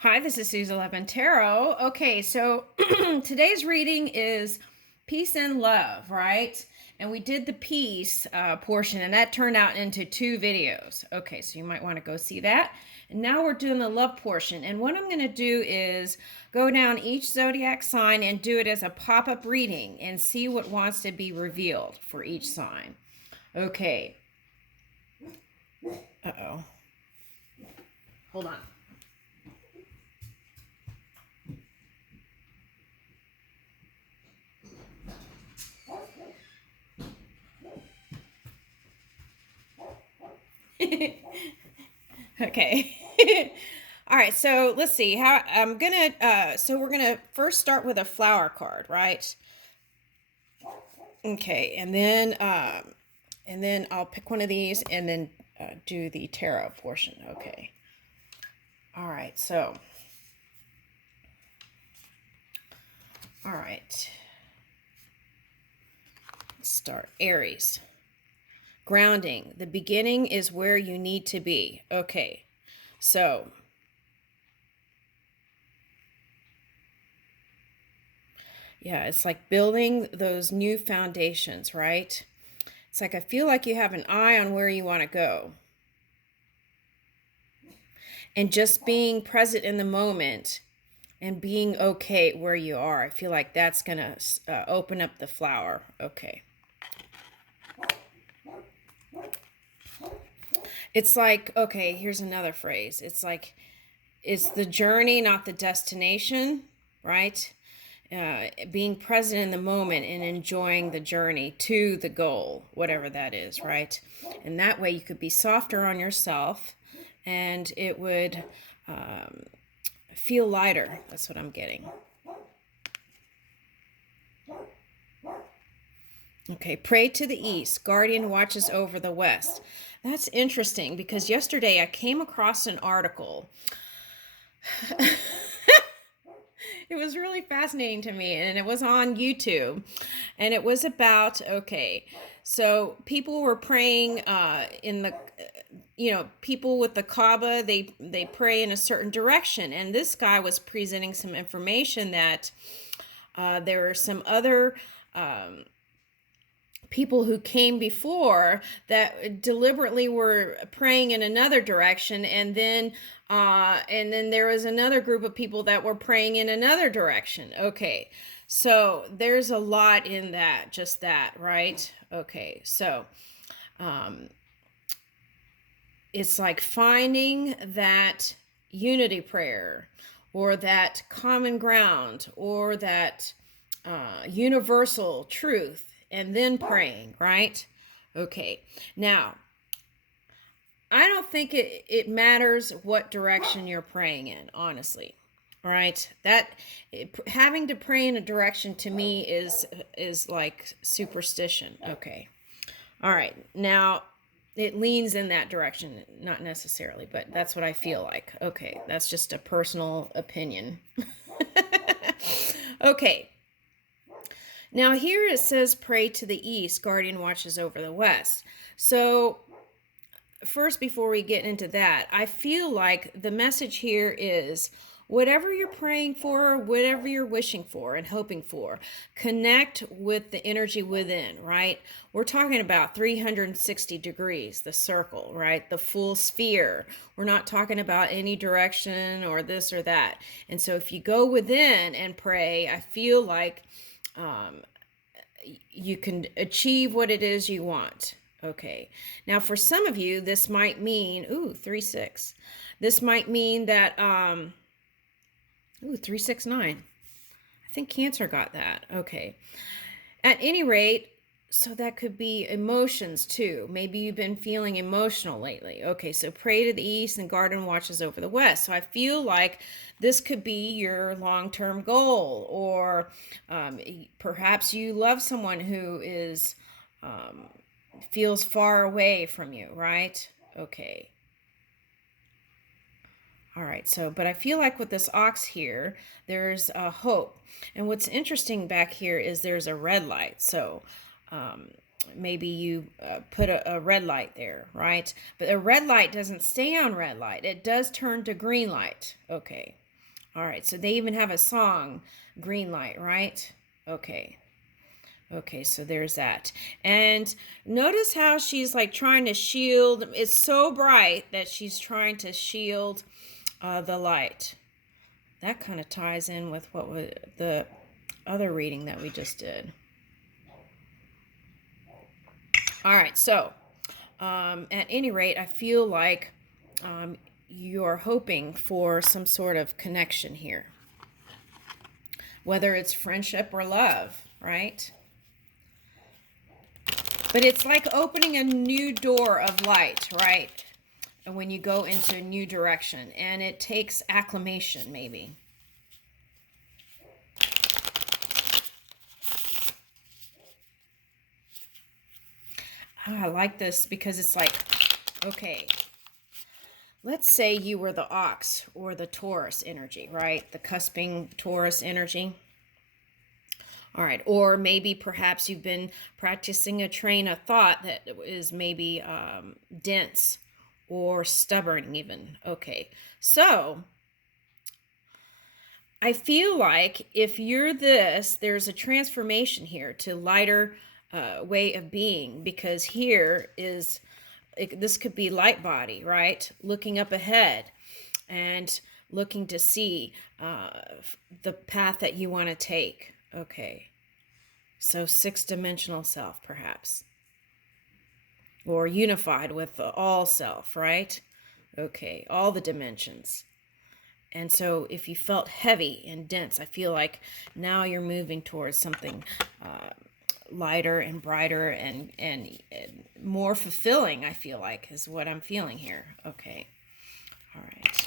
Hi, this is Susie 11 Tarot. Okay, so today's reading is peace and love, right? And we did the peace portion, and that turned out into two videos. Okay, so you might want to go see that. And now we're doing the love portion. And what I'm going to do is go down each zodiac sign and do it as a pop-up reading and see what wants to be revealed for each sign. Okay. Uh-oh. Hold on. Okay. All right, so let's see how I'm gonna so we're gonna first start with a flower card, right? Okay, and then I'll pick one of these and then do the tarot portion. Okay. All right, so all right. Let's start. Aries. Grounding. The beginning is where you need to be. Okay. So yeah, it's like building those new foundations, right? It's like I feel like you have an eye on where you want to go. And just being present in the moment and being okay where you are. I feel like that's going to open up the flower. Okay. It's like, okay, here's another phrase. It's like, it's the journey, not the destination, right? Being present in the moment and enjoying the journey to the goal, whatever that is, right? And that way you could be softer on yourself and it would feel lighter. That's what I'm getting. Okay, pray to the east. Guardian watches over the west. That's interesting because yesterday I came across an article. It was really fascinating to me, and it was on YouTube, and it was about, okay, so people were praying in the people with the Kaaba, they pray in a certain direction, and this guy was presenting some information that there are some other people who came before that deliberately were praying in another direction, and then there was another group of people that were praying in another direction. Okay, so there's a lot in that, just that, right? Okay, so it's like finding that unity prayer or that common ground or that universal truth and then praying, right? Okay, now I don't think it matters what direction you're praying in, honestly. Right? Having to pray in a direction to me is like superstition. Okay. All right. Now it leans in that direction, not necessarily, but that's what I feel like. Okay, that's just a personal opinion. Okay. Now here it says pray to the east, guardian watches over the west. So first, before we get into that, I feel like the message here is whatever you're praying for, whatever you're wishing for and hoping for, connect with the energy within, right? We're talking about 360 degrees, the circle, right? The full sphere. We're not talking about any direction or this or that. And so if you go within and pray, I feel like you can achieve what it is you want. Okay. Now, for some of you, this might mean, 3-6. This might mean that, 3-6-9. I think Cancer got that. Okay. At any rate, so that could be emotions too. Maybe you've been feeling emotional lately. Okay, so pray to the east and guardian watches over the west. So I feel like this could be your long-term goal, or perhaps you love someone who is feels far away from you, right? Okay. All right, so, but I feel like with this ox here, there's a hope. And what's interesting back here is there's a red light. So maybe you put a red light there, right? But a red light doesn't stay on red light. It does turn to green light. Okay. All right. So they even have a song, Green Light, right? Okay. Okay, so there's that. And notice how she's like trying to shield. It's so bright that she's trying to shield the light. That kind of ties in with what was the other reading that we just did. All right, so at any rate, I feel like you're hoping for some sort of connection here, whether it's friendship or love, right? But it's like opening a new door of light, right? And when you go into a new direction, and it takes acclimation, maybe. I like this because it's like, okay, let's say you were the ox or the Taurus energy, right? The cusping Taurus energy. All right, or maybe perhaps you've been practicing a train of thought that is maybe dense or stubborn even. Okay, so I feel like if you're this, there's a transformation here to lighter way of being, because here is, this could be light body, right? Looking up ahead and looking to see the path that you want to take. Okay. So 6-dimensional self, perhaps. Or unified with the all self, right? Okay. All the dimensions. And so if you felt heavy and dense, I feel like now you're moving towards something lighter and brighter and more fulfilling, I feel like, is what I'm feeling here. Okay. All right.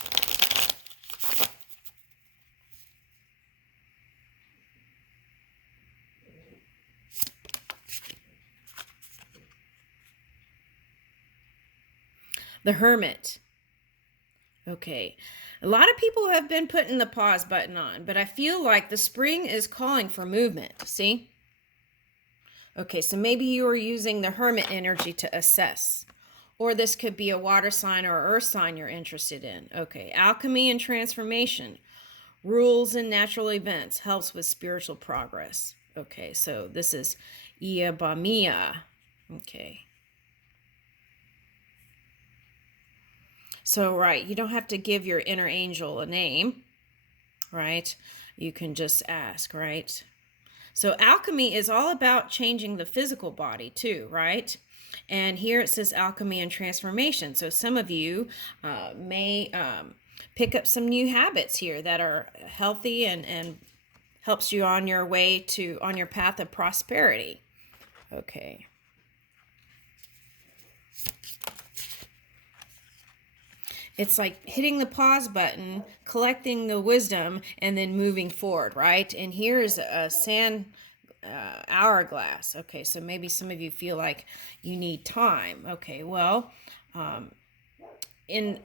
The Hermit. Okay. A lot of people have been putting the pause button on, but I feel like the spring is calling for movement. See? Okay, so maybe you are using the Hermit energy to assess. Or this could be a water sign or earth sign you're interested in. Okay, alchemy and transformation. Rules and natural events helps with spiritual progress. Okay, so this is Iabamia. Okay. So, right, you don't have to give your inner angel a name, right? You can just ask, right? So, alchemy is all about changing the physical body, too, right? And here it says alchemy and transformation. So, some of you may pick up some new habits here that are healthy and helps you on your way to, on your path of prosperity. Okay. It's like hitting the pause button, collecting the wisdom, and then moving forward, right? And here's a sand hourglass. Okay, so maybe some of you feel like you need time. Okay, well, in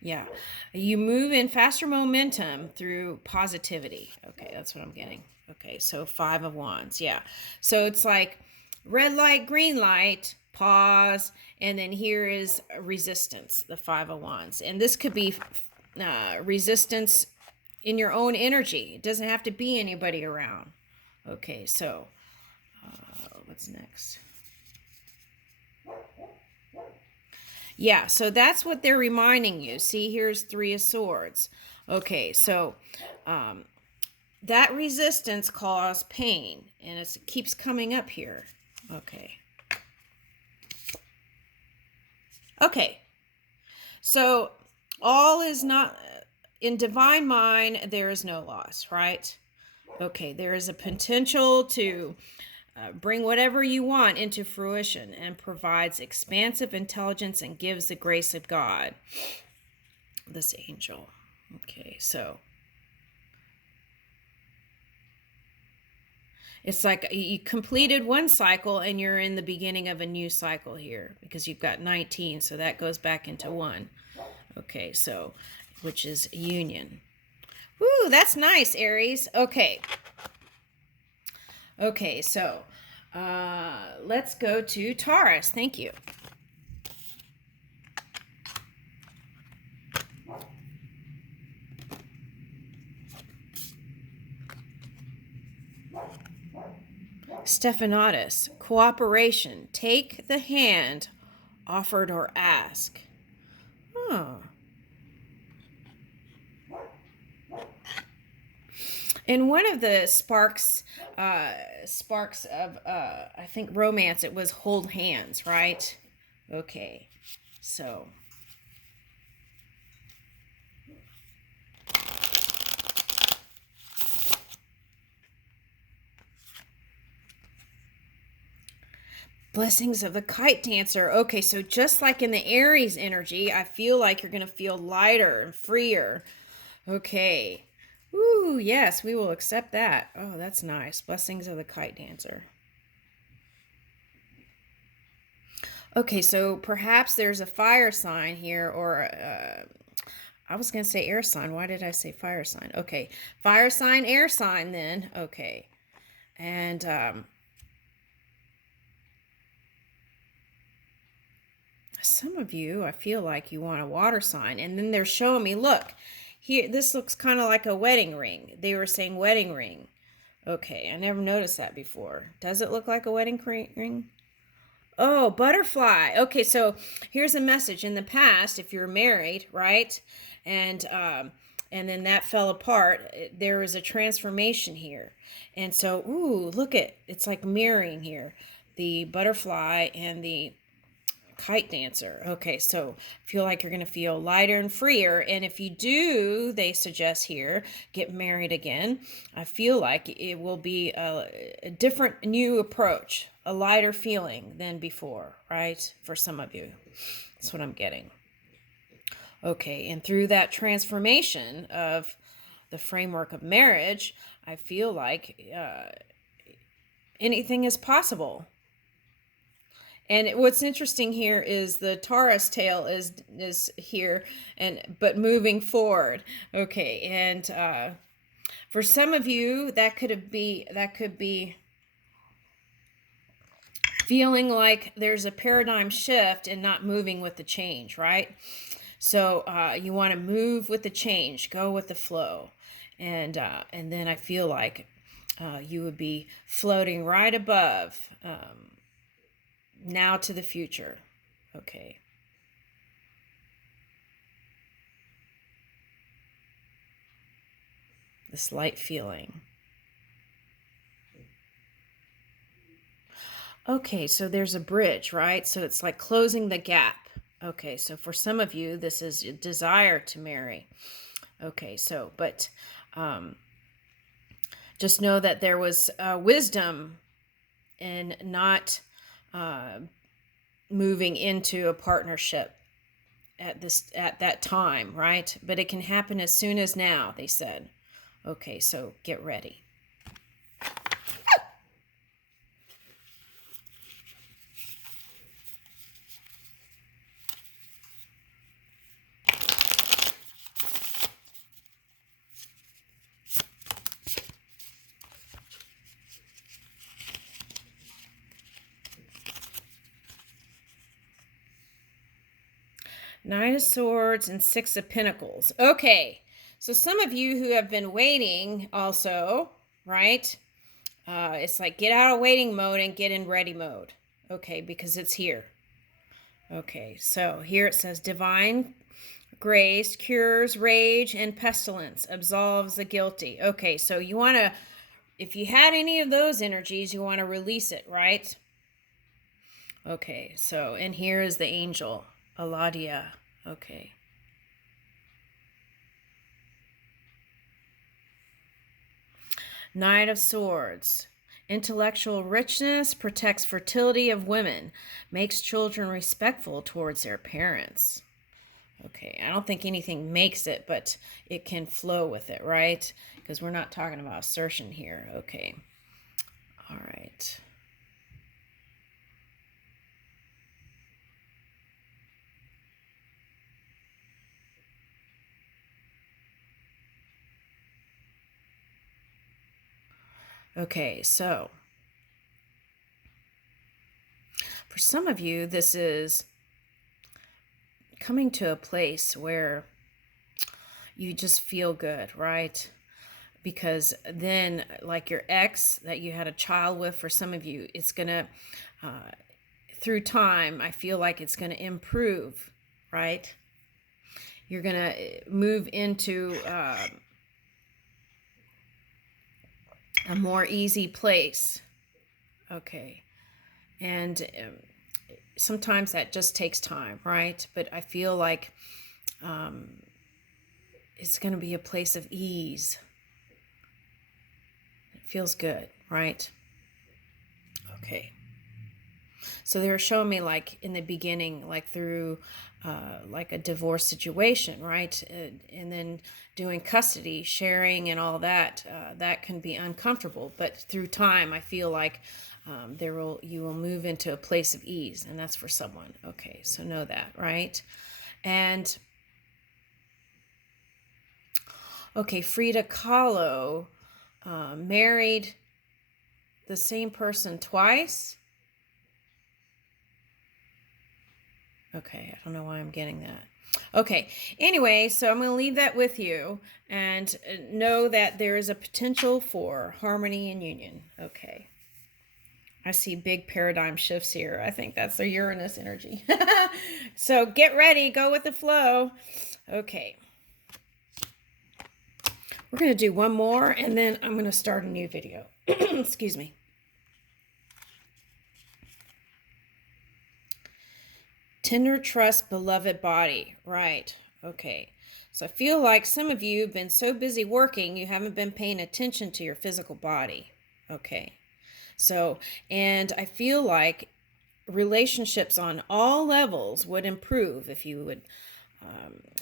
yeah, you move in faster momentum through positivity. Okay, that's what I'm getting. Okay, so 5 of Wands. Yeah, so it's like red light, green light, pause, and then here is resistance, the 5 of Wands. And this could be resistance in your own energy. It doesn't have to be anybody around. Okay, so what's next? Yeah, so that's what they're reminding you. See, here's 3 of Swords. Okay, so that resistance caused pain, and it keeps coming up here. Okay. Okay, so all is not, in divine mind, there is no loss, right? Okay, there is a potential to bring whatever you want into fruition, and provides expansive intelligence and gives the grace of God. This angel. Okay, so it's like you completed one cycle and you're in the beginning of a new cycle here, because you've got 19, so that goes back into 1. Okay, so which is union. Woo, that's nice, Aries. Okay. Okay, so let's go to Taurus. Thank you. Stephanatus, cooperation. Take the hand offered or ask. Oh. In one of the sparks of I think romance, it was hold hands, right? Okay, so blessings of the kite dancer. Okay, so just like in the Aries energy, I feel like you're going to feel lighter and freer. Okay. Ooh, yes, we will accept that. Oh, that's nice. Blessings of the kite dancer. Okay, so perhaps there's a fire sign here, or I was going to say air sign. Why did I say fire sign? Okay, fire sign, air sign then. Okay. And some of you, I feel like you want a water sign. And then they're showing me, look, here, this looks kind of like a wedding ring. They were saying wedding ring. Okay, I never noticed that before. Does it look like a wedding ring? Oh, butterfly. Okay, so here's a message. In the past, if you're married, right, and and then that fell apart, there is a transformation here, and so ooh, look at it's like mirroring here, the butterfly and the kite dancer. Okay, so feel like you're going to feel lighter and freer. And if you do, they suggest here, get married again, I feel like it will be a different new approach, a lighter feeling than before, right? For some of you. That's what I'm getting. Okay, and through that transformation of the framework of marriage, I feel like anything is possible. And what's interesting here is the Taurus tail is here, and but moving forward. Okay, and for some of you, that could be feeling like there's a paradigm shift and not moving with the change, right? So you want to move with the change, go with the flow, and then I feel like you would be floating right above now to the future. Okay. This light feeling. Okay, so there's a bridge, right? So it's like closing the gap. Okay, so for some of you, this is a desire to marry. Okay, so, but just know that there was wisdom in not uh, moving into a partnership at that time, right? But it can happen as soon as now, they said. Okay, so get ready. Nine of Swords and Six of Pentacles. Okay, so some of you who have been waiting also, right? It's like get out of waiting mode and get in ready mode. Okay, because it's here. Okay, so here it says divine grace cures rage and pestilence, absolves the guilty. Okay, so you want to, if you had any of those energies, you want to release it, right? Okay, so, and here is the angel, Aladia. Okay. Knight of Swords. Intellectual richness protects fertility of women, makes children respectful towards their parents. Okay, I don't think anything makes it, but it can flow with it, right? Because we're not talking about assertion here. Okay. All right. Okay, so for some of you, this is coming to a place where you just feel good, right? Because then, like your ex that you had a child with, for some of you, it's going to, through time, I feel like it's going to improve, right? You're going to move into a more easy place. Okay. And sometimes that just takes time, right? But I feel like it's going to be a place of ease. It feels good, right? Okay. So they were showing me, like in the beginning, like through like a divorce situation, right? And then doing custody, sharing, and all that. That can be uncomfortable, but through time, I feel like you will move into a place of ease, and that's for someone. Okay, so know that, right? And okay, Frida Kahlo married the same person twice. Okay, I don't know why I'm getting that. Okay, anyway, so I'm going to leave that with you and know that there is a potential for harmony and union. Okay. I see big paradigm shifts here. I think that's the Uranus energy. So get ready, go with the flow. Okay. We're going to do one more and then I'm going to start a new video. Excuse me. Tender trust, beloved body. Right. Okay. So I feel like some of you have been so busy working, you haven't been paying attention to your physical body. Okay. So, and I feel like relationships on all levels would improve if you would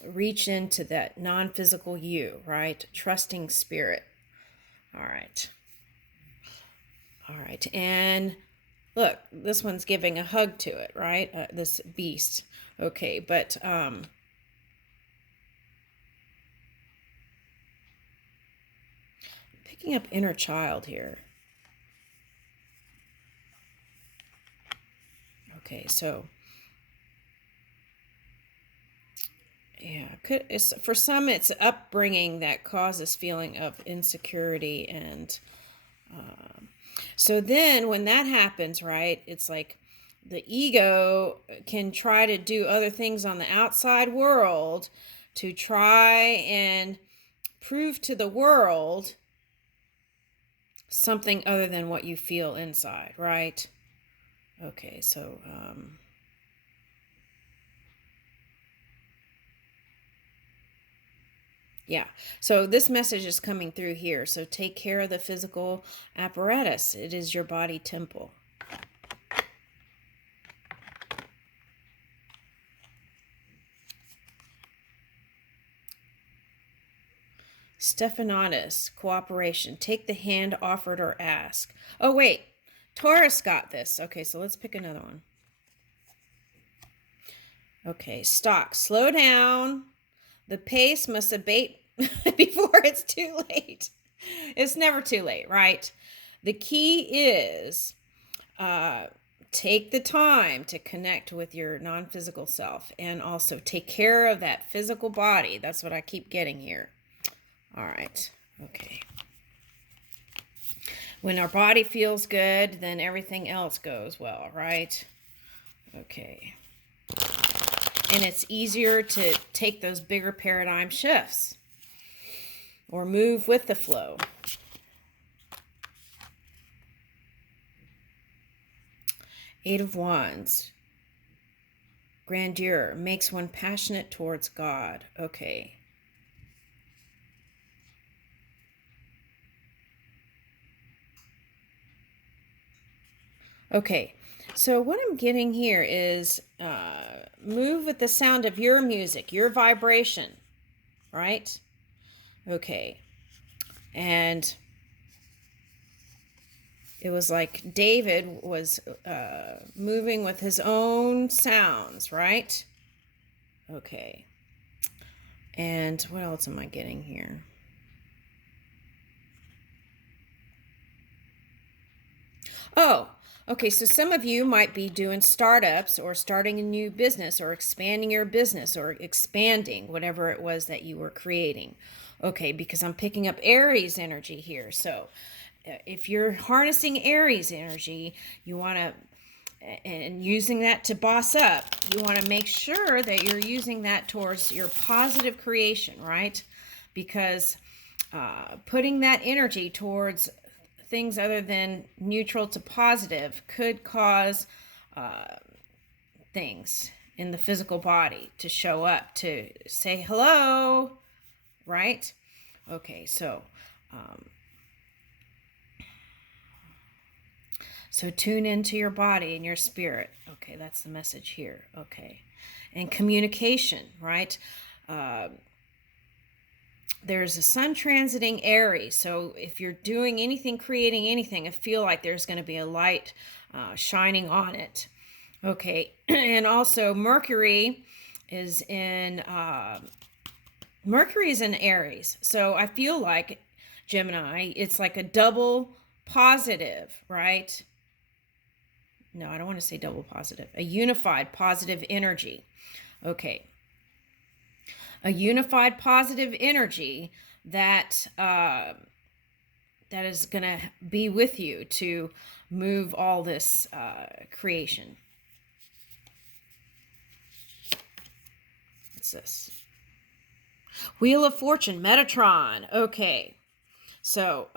reach into that non-physical you, right? Trusting spirit. All right. All right. And look, this one's giving a hug to it, right? This beast. Okay, but picking up inner child here. Okay, so yeah, for some it's upbringing that causes feeling of insecurity, and so then when that happens, right, it's like the ego can try to do other things on the outside world to try and prove to the world something other than what you feel inside, right? Okay, so yeah, so this message is coming through here. So take care of the physical apparatus. It is your body temple. Stephanatus, cooperation. Take the hand offered or ask. Oh, wait. Taurus got this. Okay, so let's pick another one. Okay, stock. Slow down. The pace must abate before it's too late. It's never too late, right? The key is take the time to connect with your non-physical self and also take care of that physical body. That's what I keep getting here. All right. Okay. When our body feels good, then everything else goes well, right? Okay. And it's easier to take those bigger paradigm shifts or move with the flow. Eight of Wands. Grandeur makes one passionate towards God. Okay. Okay, so what I'm getting here is move with the sound of your music, your vibration, right? Okay, and it was like David was moving with his own sounds, right? Okay, and what else am I getting here? Oh, okay. So some of you might be doing startups or starting a new business or expanding your business or expanding whatever it was that you were creating. Okay, because I'm picking up Aries energy here. So if you're harnessing Aries energy, you want to, and using that to boss up, you want to make sure that you're using that towards your positive creation, right? Because putting that energy towards things other than neutral to positive could cause things in the physical body to show up to say hello, right? Okay, so tune into your body and your spirit. Okay, that's the message here. Okay, and communication, right? There's a sun transiting Aries, so if you're doing anything, creating anything, I feel like there's going to be a light shining on it. Okay, and also is in Mercury is in Aries, so I feel like Gemini, it's like a double positive, right? No, I don't want to say double positive. A unified positive energy. Okay, a unified positive energy that that is going to be with you to move all this creation. What's this? Wheel of Fortune, Metatron. Okay, so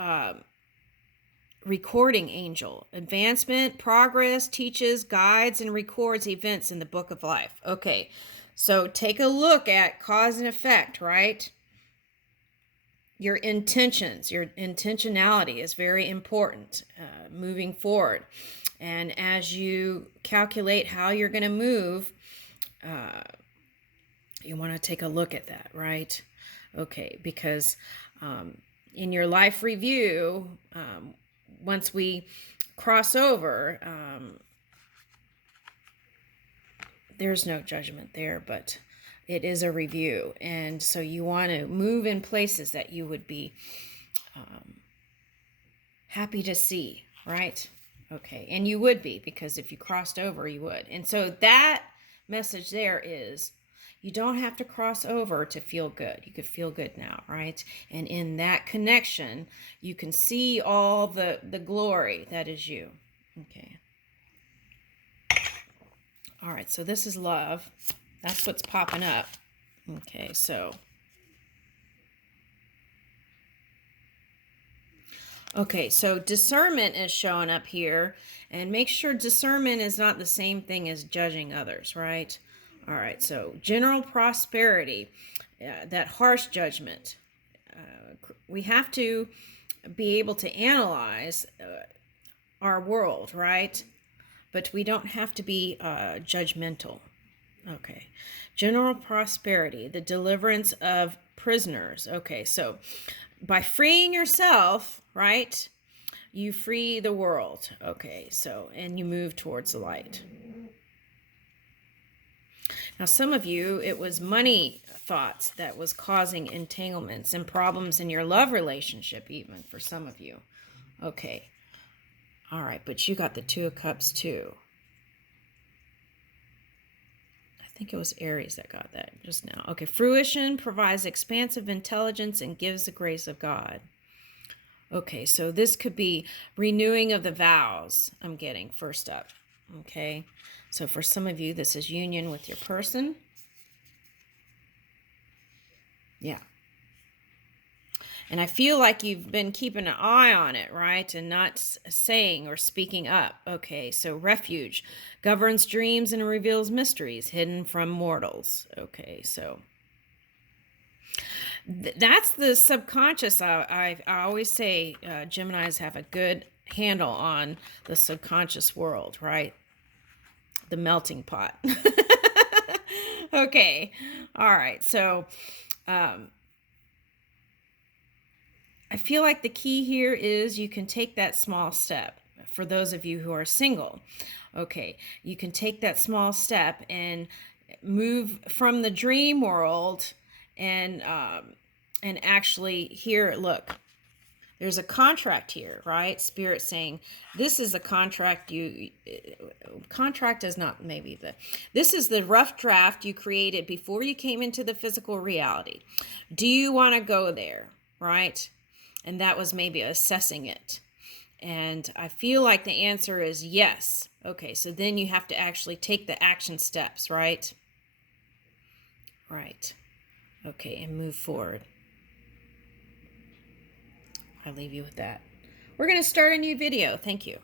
recording angel, advancement, progress, teaches, guides, and records events in the book of life. Okay, so take a look at cause and effect, right? Your intentions, your intentionality is very important moving forward. And as you calculate how you're going to move, you want to take a look at that, right? Okay, because in your life review, once we cross over, there's no judgment there, but it is a review. And so you want to move in places that you would be happy to see, right? Okay, and you would be, because if you crossed over, you would. And so that message there is, you don't have to cross over to feel good. You could feel good now, right? And in that connection, you can see all the glory that is you. Okay. All right, so this is love. That's what's popping up. Okay, so. Okay, so discernment is showing up here. And make sure discernment is not the same thing as judging others, right? All right, so general prosperity, that harsh judgment. We have to be able to analyze our world, right? But we don't have to be judgmental. Okay. General prosperity, the deliverance of prisoners. Okay, so by freeing yourself, right, you free the world. Okay, so, and you move towards the light. Now, some of you, it was money thoughts that was causing entanglements and problems in your love relationship, even for some of you. Okay. All right, but you got the Two of Cups too. I think it was Aries that got that just now. Okay, fruition provides expansive intelligence and gives the grace of God. Okay, so this could be renewing of the vows, I'm getting first up. Okay, so for some of you, this is union with your person. Yeah. And I feel like you've been keeping an eye on it, right? And not saying or speaking up. Okay, so refuge governs dreams and reveals mysteries hidden from mortals. Okay, so that's the subconscious. I always say Geminis have a good handle on the subconscious world, right? The melting pot. Okay, all right, so I feel like the key here is you can take that small step. For those of you who are single, okay, you can take that small step and move from the dream world and actually here, look, There's a contract here, right? Spirit saying, this is a contract contract is not maybe this is the rough draft you created before you came into the physical reality. Do you want to go there, right? And that was maybe assessing it. And I feel like the answer is yes. Okay, so then you have to actually take the action steps, right? Right. Okay, and move forward. I leave you with that. We're going to start a new video. Thank you.